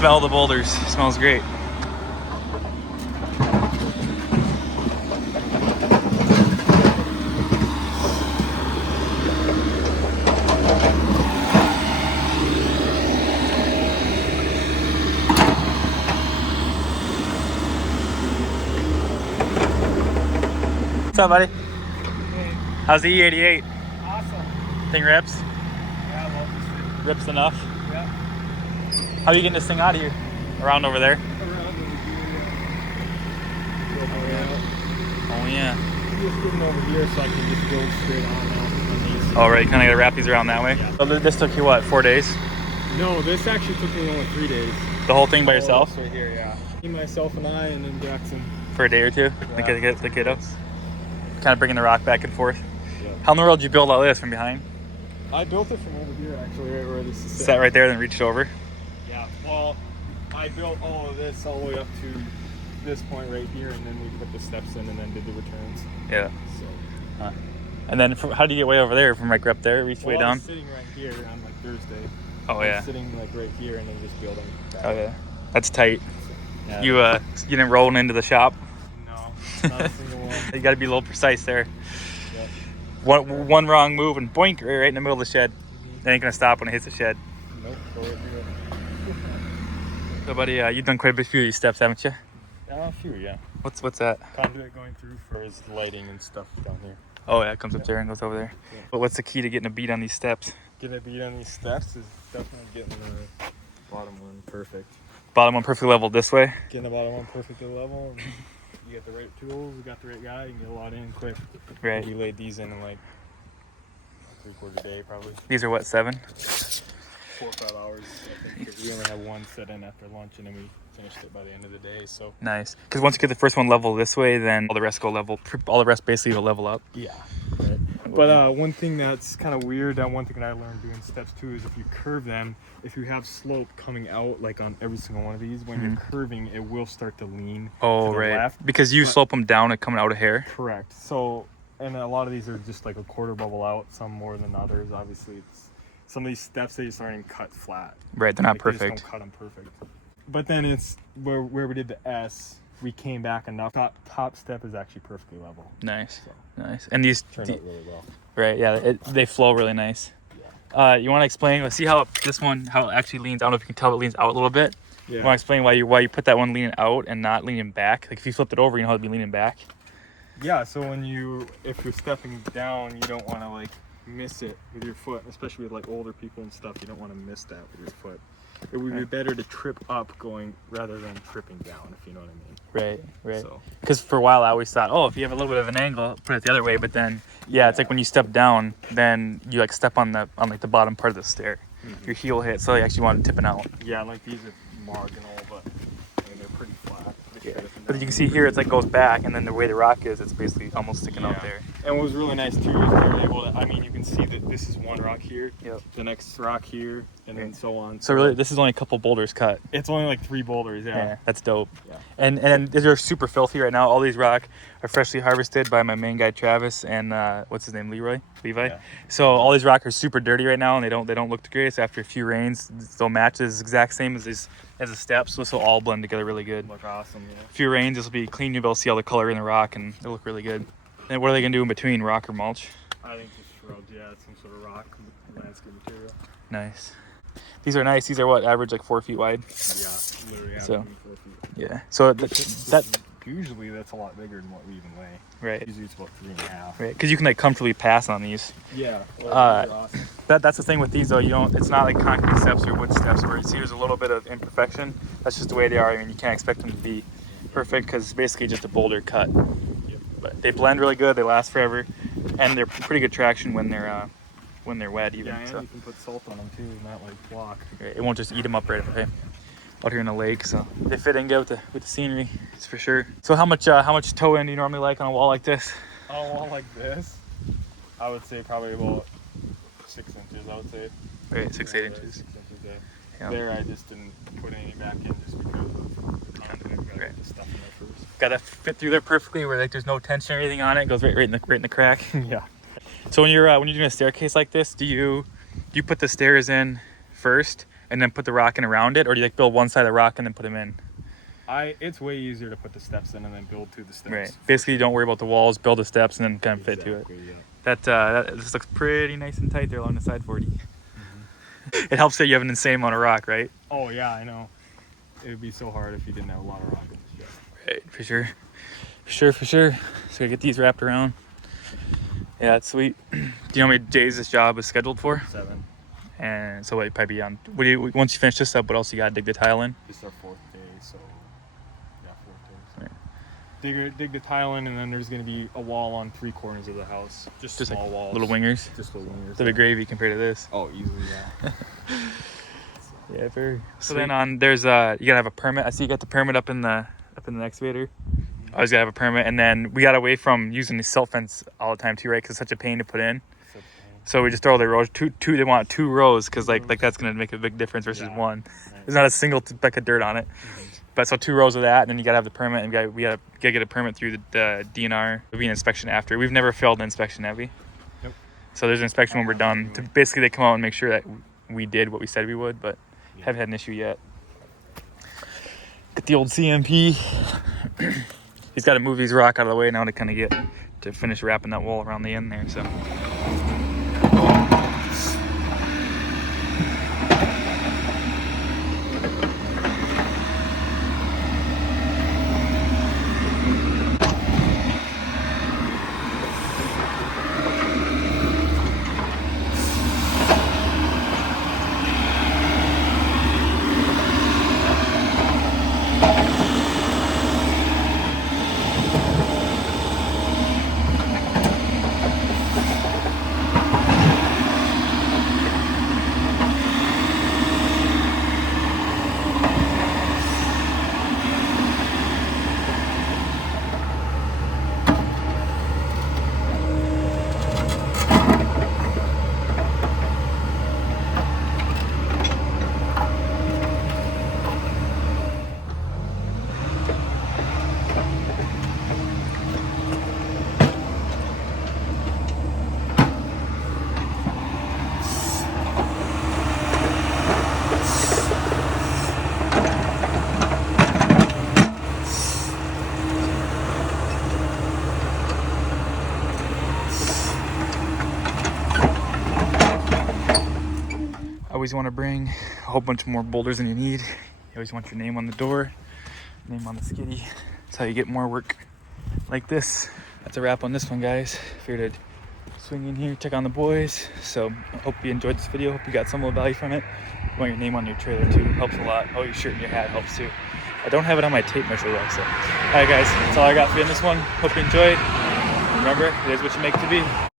smell the boulders. It smells great. What's up, buddy? Hey. How's the E88? Awesome. Thing rips? Yeah, I love this thing. Rips enough? Yeah. How are you getting this thing out of here? Around over there? Around over here. Oh yeah. Just getting over here so I can just build straight on now on these. All right, kind of gotta wrap these around that way. Yeah. So this took you what, 4 days? No, this actually took me only 3 days. The whole thing by yourself? Right here, yeah. Me, myself, and I, and then Jackson. For a day or two? Yeah. To get the kiddos? Kind of bringing the rock back and forth. Yeah. How in the world did you build all this from behind? I built it from over here, actually, right where this is sitting. Sat right there, then reached over? Yeah. Well, I built all of this all the way up to this point right here, and then we put the steps in, and then did the returns. Yeah. So. And then how do you get way over there? From like up there, reach way I down? was sitting right here on like Thursday. Oh I yeah. was sitting like right here, and then just building. Oh yeah. That's tight. Yeah. You didn't roll into the shop? No, not a single one. You got to be a little precise there. Yep. One wrong move and boink, right in the middle of the shed. They ain't gonna stop when it hits the shed. Nope, go right through it. So, buddy, you've done quite a few of these steps, haven't you? A few, yeah. What's that? Conduit going through for his lighting and stuff down here. Oh yeah, it comes up there and goes over there. Yeah. But what's the key to getting a beat on these steps? Getting a beat on these steps is definitely getting the bottom one perfect. Bottom one perfectly leveled this way. Getting the bottom one perfectly level, and you get the right tools, you got the right guy, you can get a lot in quick. Right. We laid these in like 3/4 day probably. These are what, 7? 4 or 5 hours, I think, because we only had one set in after lunch, and then we finished it by the end of the day. So Nice. Because once you get the first one level this way, then all the rest go level. All the rest basically will level up. yeah. Right. But one thing that's kind of weird, one thing that I learned doing steps too, is if you curve them, if you have slope coming out like on every single one of these, when you're curving, it will start to lean Oh to the right. left. Because you slope them down and coming out of hair. Correct. So, and a lot of these are just like a quarter bubble out, some more than others. Obviously, some of these steps they just aren't even cut flat. Right. They're not Like, they just perfect. don't cut them perfect. But then it's where we did the S, we came back enough. Top step is actually perfectly level. Nice. So, Nice. And these turned out really well. right, yeah, they flow really nice. You want to explain? Let's see how this one how it actually leans. I don't know if you can tell it leans out a little bit. Yeah. You want to explain why you put that one leaning out and not leaning back? Like if you flipped it over, you know how it'd be leaning back. Yeah, so if you're stepping down, you don't want to like miss it with your foot, especially with like older people and stuff. You don't want to miss that with your foot. It would be better to trip up going rather than tripping down, if you know what I mean. Right, right. So, Because for a while I always thought, oh, if you have a little bit of an angle, put it the other way. But then, yeah, it's like when you step down, then you like step on like the bottom part of the stair. Your heel hits, so you actually want it tipping out. yeah, like these are marginal, but I mean, they're pretty flat. But you can see here, it's like goes back, and then the way the rock is, it's basically almost sticking out there. And what was really nice too is we were able to, I mean, you can see that this is one rock here, Yep. the next rock here, and then so on. So really, this is only a couple boulders cut. It's only like 3 boulders, yeah. That's dope. Yeah. And they're super filthy right now. All these rock are freshly harvested by my main guy Travis and what's his name, Levi. Yeah. So all these rock are super dirty right now, and they don't look the greatest. After a few rains, they'll match the exact same as the steps. So this will all blend together really good. Look awesome, yeah. A few rains, this will be clean. You'll be able to see all the color in the rock, and it'll look really good. And what are they gonna do in between, rock or mulch? I think just shrubs, yeah, it's some sort of rock landscape material. Nice. These are nice. These are what, average like 4 feet wide. Yeah, literally. So, 4 feet. yeah. So that usually that's a lot bigger than what we even weigh. right, Usually it's about 3.5. right. Because you can like comfortably pass on these. Yeah. Uh, they're awesome. That's the thing with these though. You don't. It's not like concrete steps or wood steps where you see there's a little bit of imperfection. That's just the way they are. I mean, you can't expect them to be perfect because it's basically just a boulder cut. Yep. But they blend really good. They last forever, and they're pretty good traction when they're wet even. Yeah, and So you can put salt on them too, not like block. it won't just eat them up right away. Out here in the lake, so they fit in good with the scenery. It's for sure. So how much toe in do you normally like on a wall like this? On a wall like this, I would say probably about 6 inches. I would say. Right, 6-8 Yeah, inches. 6 inches. Yeah. Yeah. There, I just didn't put any back in just because of the conduit. Got Right. the stuff in there first. Got to fit through there perfectly, where like there's no tension or anything on it. It goes right in the crack. Yeah. So when you're doing a staircase like this, do you put the stairs in first and then put the rock in around it, or do you like build one side of the rock and then put them in? It's way easier to put the steps in and then build to the steps. Right. Basically, you don't worry about the walls, build the steps, and then kind of fit to it. Yeah. That just looks pretty nice and tight there along the side 40. It helps that you have an insane amount of rock, right? Oh yeah, I know. It would be so hard if you didn't have a lot of rock in this job. Right, for sure. So I get these wrapped around. Yeah, it's sweet. Do you know how many days this job is scheduled for? 7. And so what probably be on? What do you once you finish this up? What else you gotta dig the tile in? This is our 4th day, so yeah, 4th day. So. Right. Dig the tile in, and then there's gonna be a wall on 3 corners of the house. Just small like walls. little wingers. Just little wingers. The big gravy compared to this. Oh, easily, yeah. Yeah, very. So then there's you gotta have a permit. I see you got the permit up in the excavator. I always gotta have a permit, and then we got away from using the silt fence all the time too, right? Because it's such a pain to put in. So we just throw the rows two. They want 2 rows because like that's gonna make a big difference versus one. Right. There's not a single speck of dirt on it. But so 2 rows of that, and then you gotta have the permit, and we gotta get a permit through the DNR. There'll be an inspection after. We've never failed an inspection, have we? Nope. So there's an inspection when we're done. Basically, they come out and make sure that we did what we said we would, but haven't had an issue yet. Got the old CMP. He's got to move his rock out of the way now to kind of to finish wrapping that wall around the end there. So. Always want to bring a whole bunch more boulders than you need. You always want your name on the door, name on the skiddy. That's how you get more work like this. That's a wrap on this one, guys. Figured I'd swing in here, check on the boys. So I hope you enjoyed this video. Hope you got some of the value from it. You want your name on your trailer too. It helps a lot. Oh, your shirt and your hat helps too. I don't have it on my tape measure though. So, all right, guys, that's all I got for you in this one. Hope you enjoyed. Remember, it is what you make it to be.